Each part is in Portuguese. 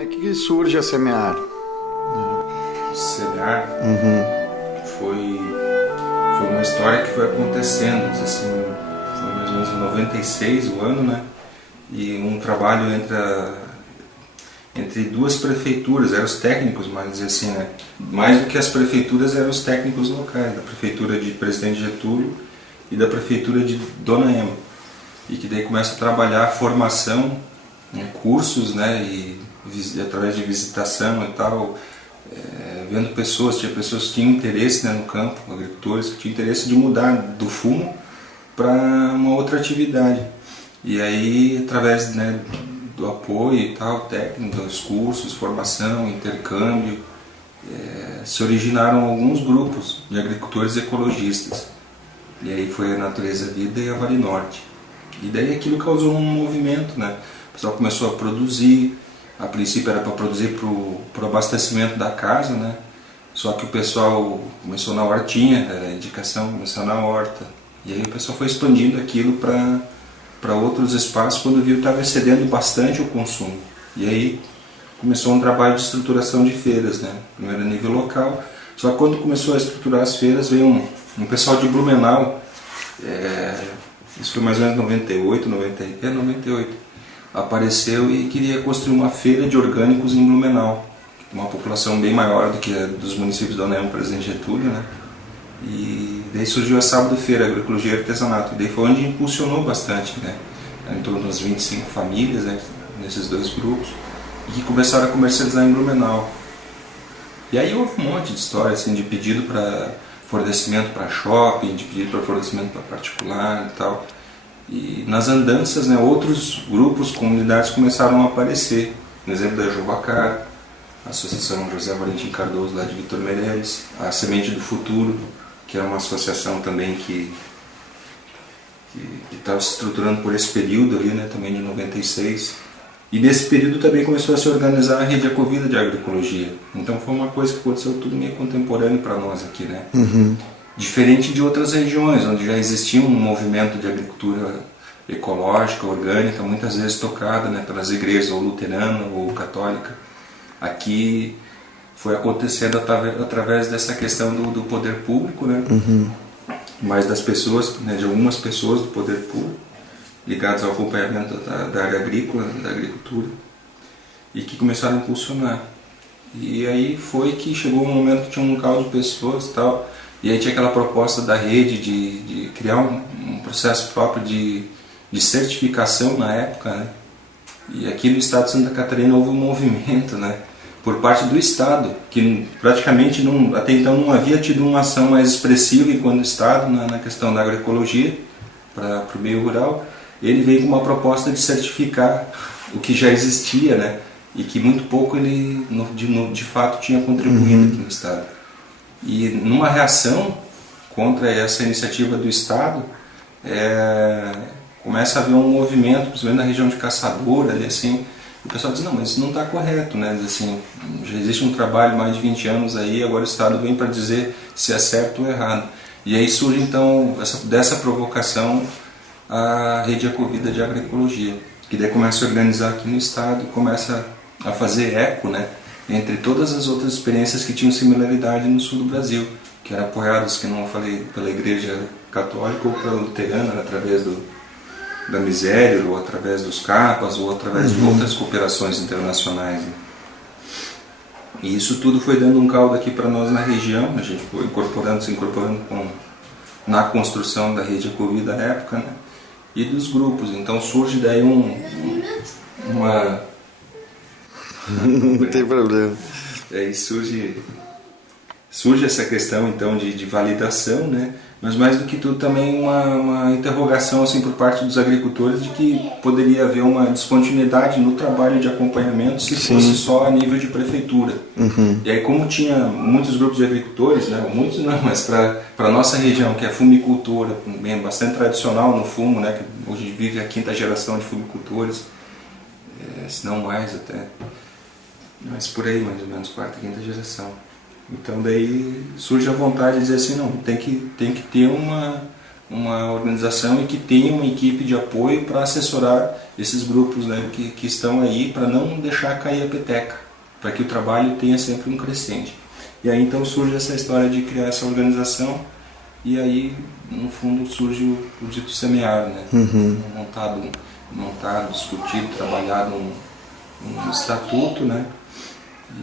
Como é que surge a Semear? Semear foi uma história que foi acontecendo, assim, foi mais ou menos em 96 o ano, né? E um trabalho entre duas prefeituras, eram os técnicos, mas assim, né? Mais do que as prefeituras, eram os técnicos locais, da prefeitura de Presidente Getúlio e da prefeitura de Dona Ema. E que daí começa a trabalhar a formação, cursos, né? E através de visitação e tal, vendo pessoas, tinha pessoas que tinham interesse, né, no campo, agricultores que tinham interesse de mudar do fumo para uma outra atividade. E aí, através, né, do apoio e tal, técnico, dos cursos, formação, intercâmbio, se originaram alguns grupos de agricultores ecologistas. E aí foi a Natureza Vida e a Vale Norte. E daí aquilo causou um movimento, né? O pessoal começou a produzir. A princípio era para produzir para o abastecimento da casa, né? Só que o pessoal começou na hortinha, a indicação começou na horta. E aí o pessoal foi expandindo aquilo para outros espaços quando viu que estava excedendo bastante o consumo. E aí começou um trabalho de estruturação de feiras, né? Primeiro a nível local. Só que quando começou a estruturar as feiras, veio um pessoal de Blumenau, isso foi mais ou menos 98, apareceu e queria construir uma feira de orgânicos em Blumenau, uma população bem maior do que a dos municípios da União Presidente Getúlio, né? E daí surgiu a Sábado Feira, Agroecologia e Artesanato, e daí foi onde impulsionou bastante, né? Em torno das 25 famílias, né, nesses dois grupos, e que começaram a comercializar em Blumenau. E aí houve um monte de história, assim, de pedido para fornecimento para shopping, de pedido para fornecimento para particular e tal. E nas andanças, né, outros grupos, comunidades começaram a aparecer. No exemplo da Juvacar, a Associação José Valentim Cardoso, lá de Vitor Meireles, a Semente do Futuro, que é uma associação também que estava se estruturando por esse período ali, né, também de 96. E nesse período também começou a se organizar a Rede Ecovida de Agroecologia. Então foi uma coisa que aconteceu tudo meio contemporâneo para nós aqui, né? Diferente de outras regiões, onde já existia um movimento de agricultura ecológica, orgânica, muitas vezes tocada, né, pelas igrejas, ou luterana ou católica. Aqui foi acontecendo através dessa questão do poder público, né? Mas das pessoas, né, de algumas pessoas do poder público, ligadas ao acompanhamento da área agrícola, da agricultura, e que começaram a impulsionar. E aí foi que chegou um momento que tinha um local de pessoas e tal. E aí tinha aquela proposta da rede de criar um processo próprio de certificação na época, né? E aqui no estado de Santa Catarina houve um movimento, né, por parte do estado, que praticamente até então não havia tido uma ação mais expressiva enquanto estado na questão da agroecologia para o meio rural. Ele veio com uma proposta de certificar o que já existia, né, e que muito pouco ele de fato tinha contribuído aqui no estado. E numa reação contra essa iniciativa do Estado, começa a haver um movimento, principalmente na região de Caçador, ali, assim, o pessoal diz, não, mas isso não está correto, né? Diz assim, já existe um trabalho mais de 20 anos aí, agora o Estado vem para dizer se é certo ou errado. E aí surge então, dessa provocação, a Rede Ecovida de Agroecologia, que daí começa a organizar aqui no Estado, começa a fazer eco, né, entre todas as outras experiências que tinham similaridade no sul do Brasil, que eram apoiadas, que não falei, pela Igreja Católica ou pela Luterana, através da Miséria, ou através dos Capas, ou através de outras cooperações internacionais. E isso tudo foi dando um caldo aqui para nós na região, a gente foi se incorporando na construção da Rede Ecovida da época, né, e dos grupos. Então surge daí uma... Não tem problema. Aí surge essa questão então de validação, né? Mas mais do que tudo também uma interrogação assim por parte dos agricultores de que poderia haver uma descontinuidade no trabalho de acompanhamento se fosse só a nível de prefeitura. E aí, como tinha muitos grupos de agricultores, né? Muitos não, mas para a nossa região, que é fumicultura, bastante tradicional no fumo, né? Que hoje vive a 5ª geração de fumicultores, se não mais até. Mas por aí, mais ou menos, 4ª, 5ª geração. Então daí surge a vontade de dizer assim, não, tem que ter uma organização e que tenha uma equipe de apoio para assessorar esses grupos, né, que estão aí para não deixar cair a peteca, para que o trabalho tenha sempre um crescente. E aí então surge essa história de criar essa organização, e aí no fundo surge o dito SEMEAR, né? Montado, discutido, trabalhado um estatuto, né?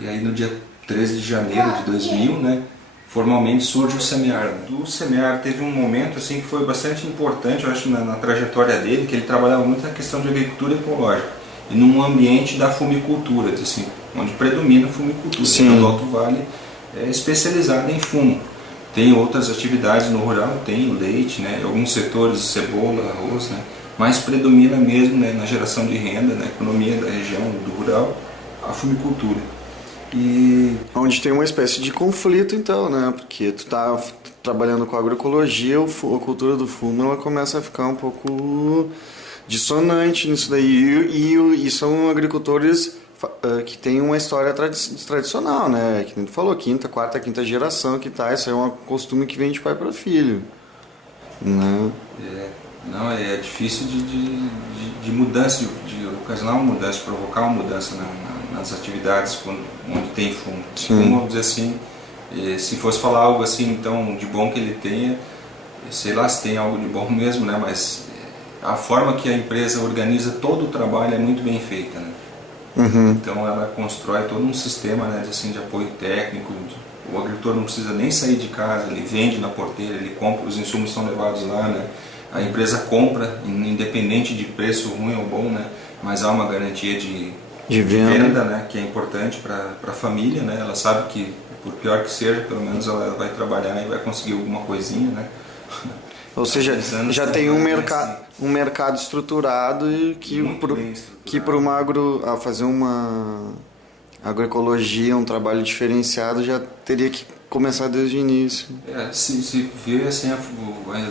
E aí no dia 13 de janeiro de 2000, né, formalmente surge o SEMEAR. Do SEMEAR teve um momento assim, que foi bastante importante, eu acho, na trajetória dele, que ele trabalhava muito na questão de agricultura ecológica, e num ambiente da fumicultura, assim, onde predomina a fumicultura. Então, o Alto Vale é especializado em fumo. Tem outras atividades no rural, tem o leite, né, alguns setores, cebola, arroz, né, mas predomina mesmo, né, na geração de renda, na economia da região, do rural, a fumicultura. E onde tem uma espécie de conflito, então, né? Porque tu tá trabalhando com agroecologia, a cultura do fumo ela começa a ficar um pouco dissonante nisso daí. E são agricultores que têm uma história tradicional, né? Que tu falou, quarta, quinta geração que tá. Isso é um costume que vem de pai para filho, né? Não, é difícil de mudança, de ocasionar uma mudança, de provocar uma mudança nas atividades onde tem fumo. Fumo, vamos dizer assim, se fosse falar algo assim, então, de bom que ele tenha, sei lá se tem algo de bom mesmo, né? Mas a forma que a empresa organiza todo o trabalho é muito bem feita, né? Então ela constrói todo um sistema, né, de apoio técnico. O agricultor não precisa nem sair de casa, ele vende na porteira, ele compra, os insumos são levados lá, né? A empresa compra, independente de preço ruim ou bom, né? Mas há uma garantia de venda, né? Que é importante para a família, né? Ela sabe que, por pior que seja, pelo menos ela vai trabalhar e vai conseguir alguma coisinha, né? Ou seja, já tem um mercado estruturado e que para fazer uma agroecologia, um trabalho diferenciado, já teria que começar desde o início. Se vê assim,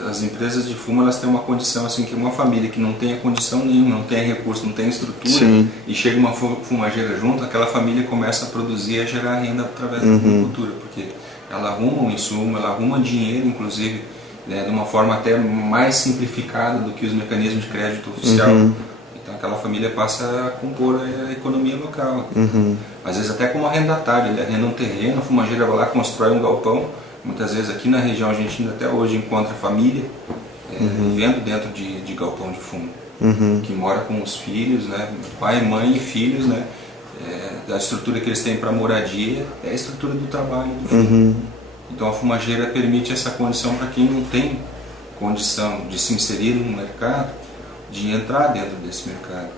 as empresas de fumo, elas têm uma condição assim, que uma família que não tenha condição nenhuma, não tenha recurso, não tenha estrutura, e chega uma fumageira junto, aquela família começa a produzir e a gerar renda através da fumicultura, porque ela arruma um insumo, ela arruma dinheiro, inclusive, né, de uma forma até mais simplificada do que os mecanismos de crédito oficial. Então aquela família passa a compor a economia local. Às vezes até como arrendatário, ele arrenda um terreno, a fumageira vai lá, constrói um galpão. Muitas vezes aqui na região a gente ainda até hoje encontra família vivendo dentro de galpão de fumo, que mora com os filhos, né, pai, mãe e filhos, né, a estrutura que eles têm para moradia é a estrutura do trabalho do fumo. Então a fumageira permite essa condição para quem não tem condição de se inserir no mercado, de entrar dentro desse mercado.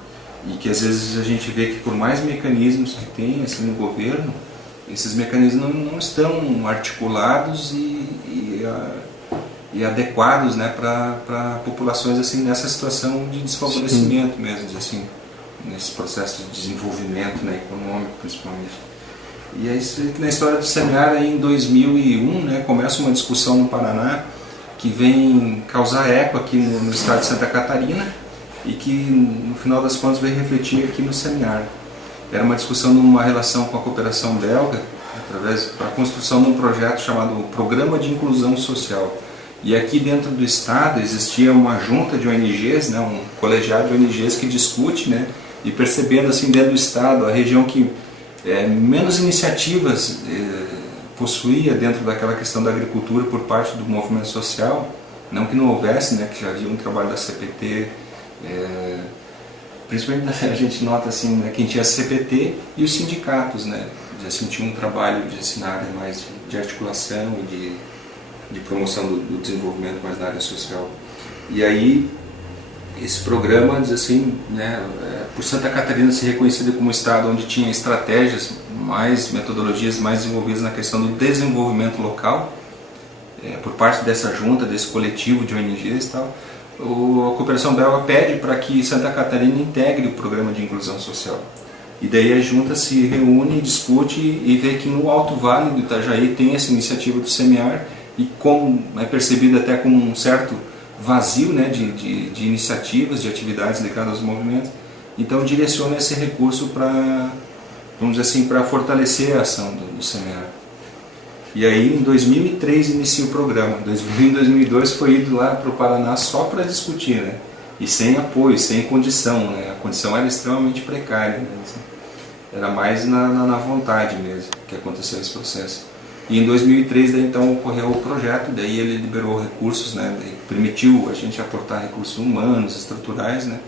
E que às vezes a gente vê que por mais mecanismos que tem assim, no governo, esses mecanismos não estão articulados e adequados, né, para populações assim, nessa situação de desfavorecimento mesmo, assim, nesse processo de desenvolvimento, né, econômico principalmente. E é isso que na história do SEMEAR, aí em 2001, né, começa uma discussão no Paraná que vem causar eco aqui no estado de Santa Catarina e que no final das contas veio refletir aqui no SEMEAR. Era uma discussão numa relação com a cooperação belga, através da construção de um projeto chamado Programa de Inclusão Social. E aqui dentro do estado existia uma junta de ONGs, né, um colegiado de ONGs que discute, né, e percebendo assim dentro do estado a região que menos iniciativas possuía dentro daquela questão da agricultura por parte do movimento social, não que não houvesse, né, que já havia um trabalho da CPT, principalmente a gente nota assim, né, quem tinha a CPT e os sindicatos, né, assim, tinha um trabalho na área mais de articulação e de promoção do desenvolvimento mais na área social. E aí esse programa, diz assim, né, por Santa Catarina ser reconhecida como um estado onde tinha estratégias, metodologias mais desenvolvidas na questão do desenvolvimento local, por parte dessa junta, desse coletivo de ONGs e tal, a cooperação belga pede para que Santa Catarina integre o programa de inclusão social. E daí a junta se reúne, discute e vê que no Alto Vale do Itajaí tem essa iniciativa do SEMEAR, e como é percebido até como um certo vazio, né, de iniciativas, de atividades ligadas aos movimentos, então direciona esse recurso para, vamos dizer assim, para fortalecer a ação do SEMEAR. E aí em 2003 inicia o programa, em 2002 foi ido lá para o Paraná só para discutir, né? e sem apoio, sem condição, né? A condição era extremamente precária, né? Era mais na vontade mesmo que aconteceu esse processo. E em 2003 daí, então ocorreu o projeto, daí ele liberou recursos, né? Permitiu a gente aportar recursos humanos, estruturais, né?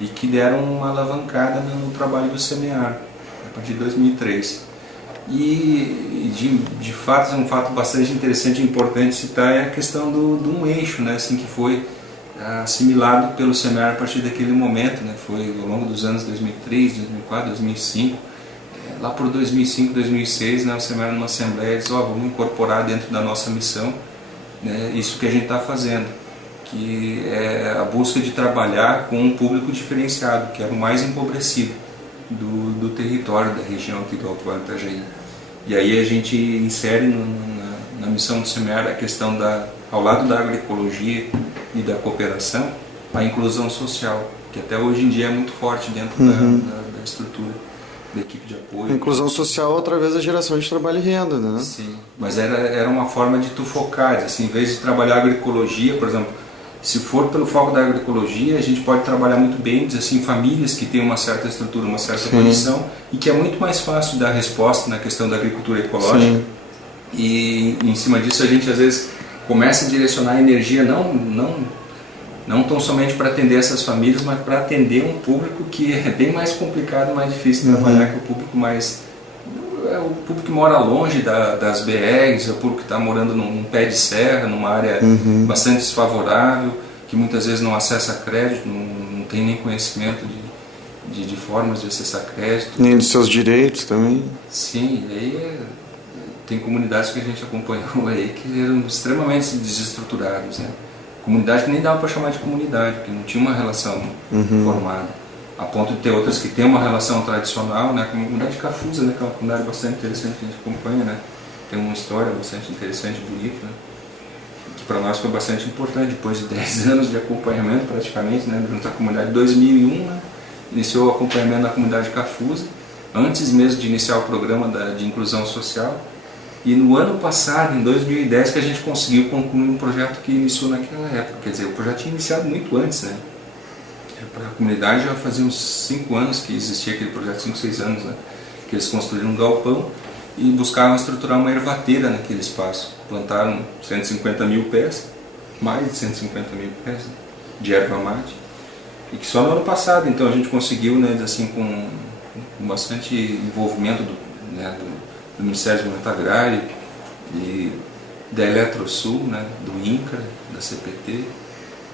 E que deram uma alavancada no trabalho do SEMEAR a partir de 2003. E de fato, é um fato bastante interessante e importante citar é a questão de um eixo, né? Assim, que foi assimilado pelo SEMEAR a partir daquele momento, né? Foi ao longo dos anos 2003, 2004, 2005. Lá por 2005, 2006, né, o SEMEAR numa assembleia disse, vamos incorporar dentro da nossa missão, né, isso que a gente está fazendo, que é a busca de trabalhar com um público diferenciado, que era o mais empobrecido do território da região aqui do Alto Vale do Itajaí. E aí a gente insere na missão do SEMEAR a questão ao lado da agroecologia e da cooperação, a inclusão social, que até hoje em dia é muito forte dentro da estrutura da equipe de apoio. A inclusão social, outra vez, a geração de trabalho e renda, né? Sim, mas era uma forma de tu focar, assim, em vez de trabalhar agroecologia, por exemplo, se for pelo foco da agroecologia, a gente pode trabalhar muito bem, assim, famílias que têm uma certa estrutura, uma certa condição, e que é muito mais fácil dar resposta na questão da agricultura ecológica. Sim. E em cima disso a gente às vezes começa a direcionar a energia não tão somente para atender essas famílias, mas para atender um público que é bem mais complicado, mais difícil de trabalhar, que é o público o público que mora longe das BRs, é o público que está morando num pé de serra, numa área bastante desfavorável, que muitas vezes não acessa crédito, não tem nem conhecimento de formas de acessar crédito. Nem dos seus direitos também. Sim, e aí tem comunidades que a gente acompanhou aí que eram extremamente desestruturadas, né? Comunidade que nem dava para chamar de comunidade, porque não tinha uma relação formada. A ponto de ter outras que têm uma relação tradicional, né, como a comunidade de Cafusa, né, que é uma comunidade bastante interessante que a gente acompanha, né, tem uma história bastante interessante, bonita, né, que para nós foi bastante importante, depois de 10 anos de acompanhamento praticamente, né, junto à comunidade. Em 2001, né, iniciou o acompanhamento da comunidade de Cafusa, antes mesmo de iniciar o programa de inclusão social. E no ano passado, em 2010, que a gente conseguiu concluir um projeto que iniciou naquela época. Quer dizer, o projeto tinha iniciado muito antes, né? Para a comunidade já fazia uns 5 anos que existia aquele projeto, 5, 6 anos, né? Que eles construíram um galpão e buscaram estruturar uma ervateira naquele espaço. Plantaram 150 mil pés, mais de 150 mil pés, né, de erva mate. E que só no ano passado, então, a gente conseguiu, né, assim, com bastante envolvimento do Ministério do Desenvolvimento Agrário e da Eletrosul, né, do INCRA, da CPT,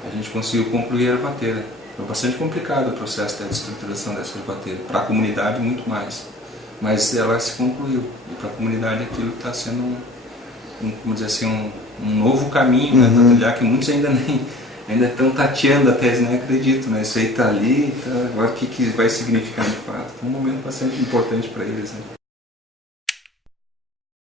a gente conseguiu concluir a ervateira. Foi bastante complicado o processo de estruturação dessa ervateira, para a comunidade muito mais, mas ela se concluiu, e para a comunidade aquilo está sendo vamos dizer assim, um novo caminho, né, para trilhar, que muitos ainda estão tateando até, nem acredito, né? Isso aí está ali, agora o que vai significar de fato? É um momento bastante importante para eles, né?